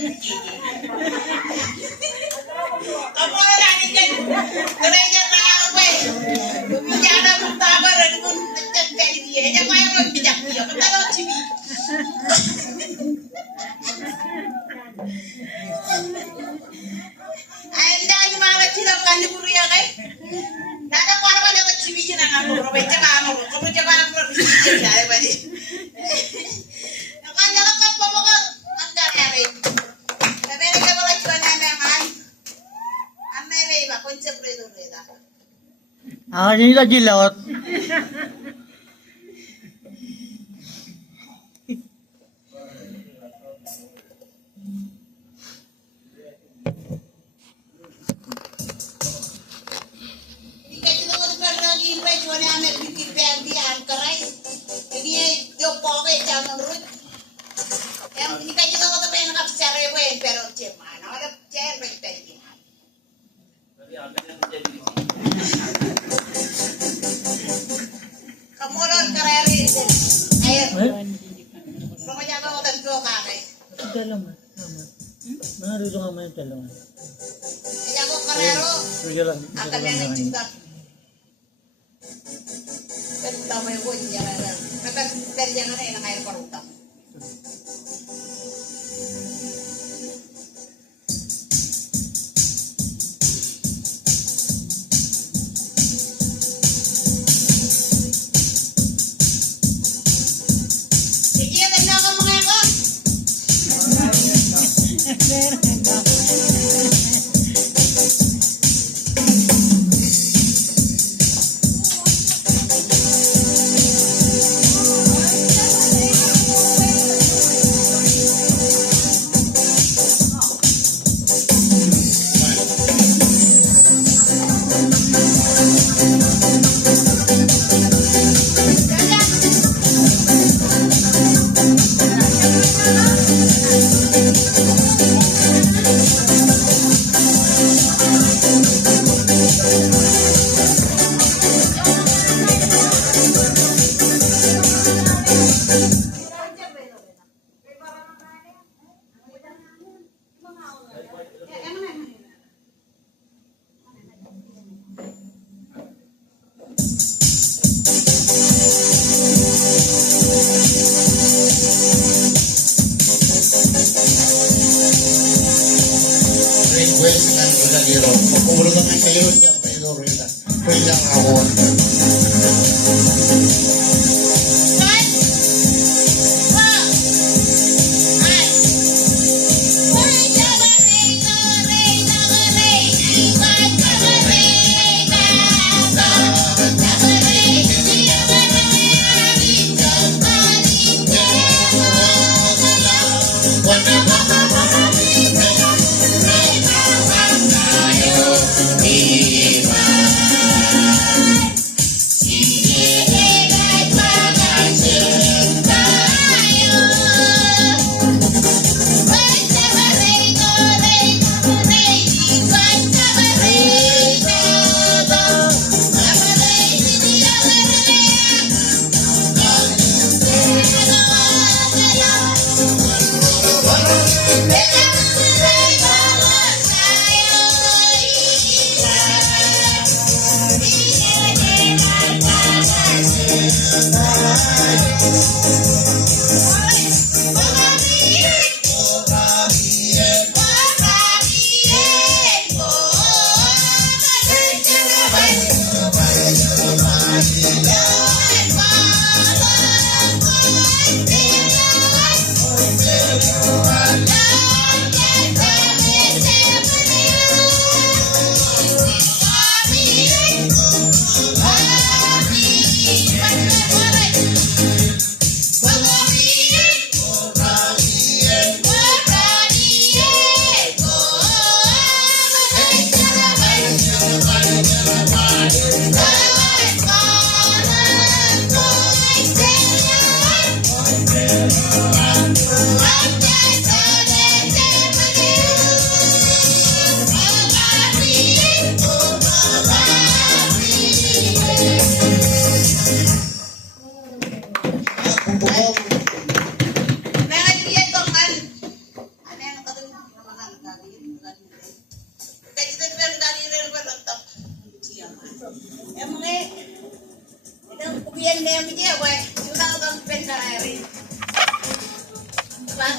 Kamu orang ini kan kerja apa? Jangan bertabar dengan jadi dia. Jangan main lagi bijak dia. Betul tak cibi. Anda gimana cina kan diburu ya kan? Nada kau apa jangan cibi cina kamu. Robeca kamu. Kamu jangan berbicara ada baju. Kan jangan apa apa anda hari. Tapi ni kalau lagi banyak memang. Anda ini bah kunci beri dah. Ini lagi laut. Dalam, mana dulu ngamen dalam. Jago karero. Jalan. Akan yang juga. Tentang yang pun jangan. Maka dari jangan yang air perutang.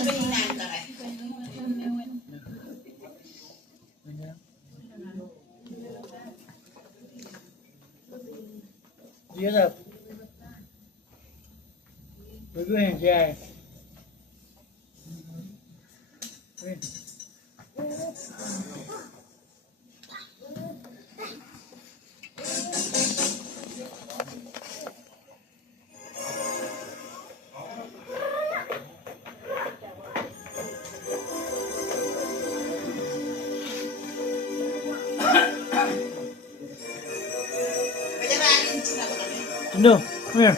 beninan kare. Dia dah. Begitu yang jai. Pajaranin sila ko kami. Tino, come here.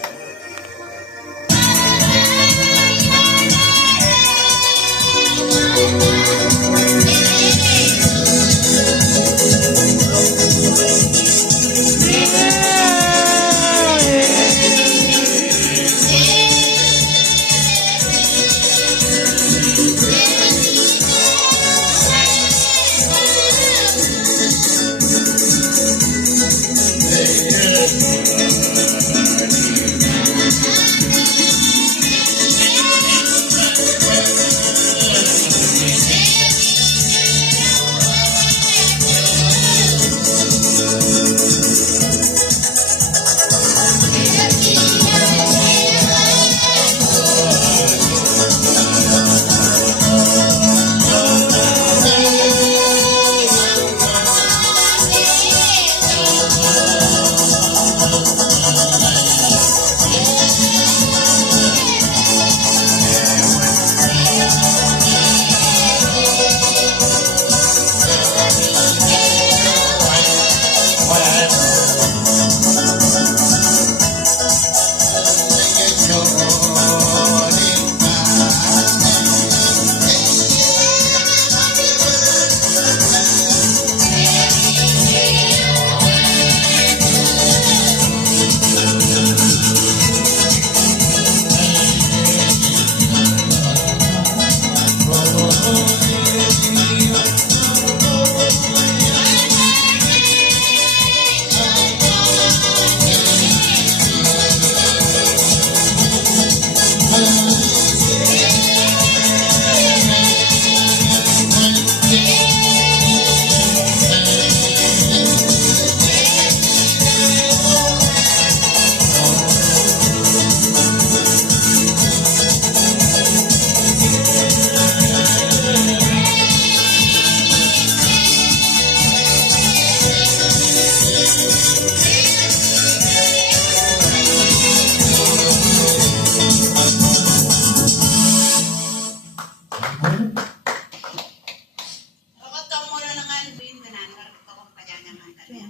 Kapag kamu na nangan din nanangar ko kung pajanyaman kanya.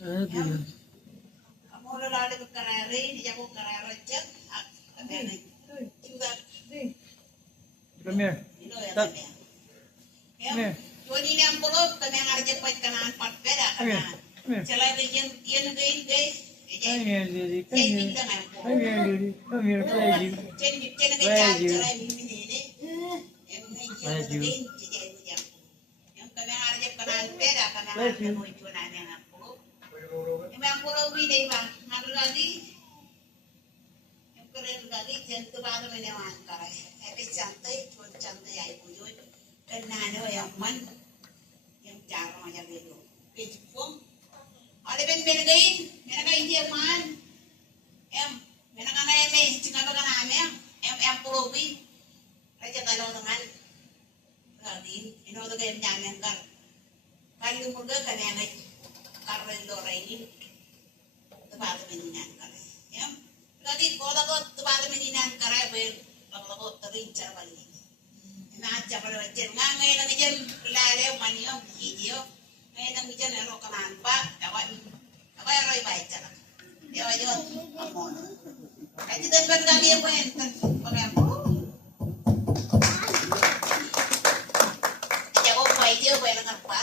Dia. Kamu na lalo ko karere, di ako karere chat. Kaya na juga Come here. ino ya Tak. kanya. Come here. Wani ni ang pulot kami ang arje pa kanaan patpera Come here. kana. Come here. Sila yan guys guys. Come here, Lily. Come Jadi here. dengan Come here, Lily. Come here, play you. Jadi Where are you? sila mimi ni. Where are you? Yang kami ang arje kanaan pera kami ang Where are arje you? mo ito na niya ang pulot. Yung ang pulot wili ba? Naru lagi. Yung keren lagi yang tu baru menawan karai. Tapi cantik, pun cantik ay pujoy. Kenano yang man yang cara macam itu. Kejepung. Ada ben menagain dia man. Menagana eme, cina baga na ame. Pulobi. Raja kalau dengan Galdin, ino to game nyamen kar. Kali lumurga kanana karren do rainin. Tepat meninan kar. Lagi kola ko tepat meninan kar bel lago terincar balik. Nacha pada wajar ngangai nang jen lale manio video. Ngai nang jen ero kanan pa, dawan. Apa yang roi baca lah. Dia wajib amon. Kaji tempat kami yang enten, pakai apa? Jago bayi dia bayi nang apa?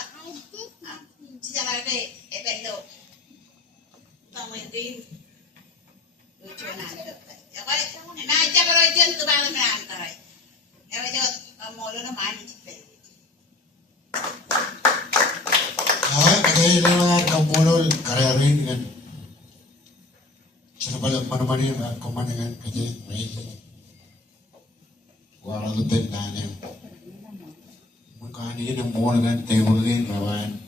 Sejarah deh, ependo. Tamu yang din. Lucu nanti. Ya baik. Nacha pada wajar tu baru menantai. Ya wajib molo na mani chipe. Kaya na kamulol karayarin kan. Sa pala manumani kumaningan kaya may വളർത്തുന്നതിന്. Makanin ng muna kan tayo rin rawan.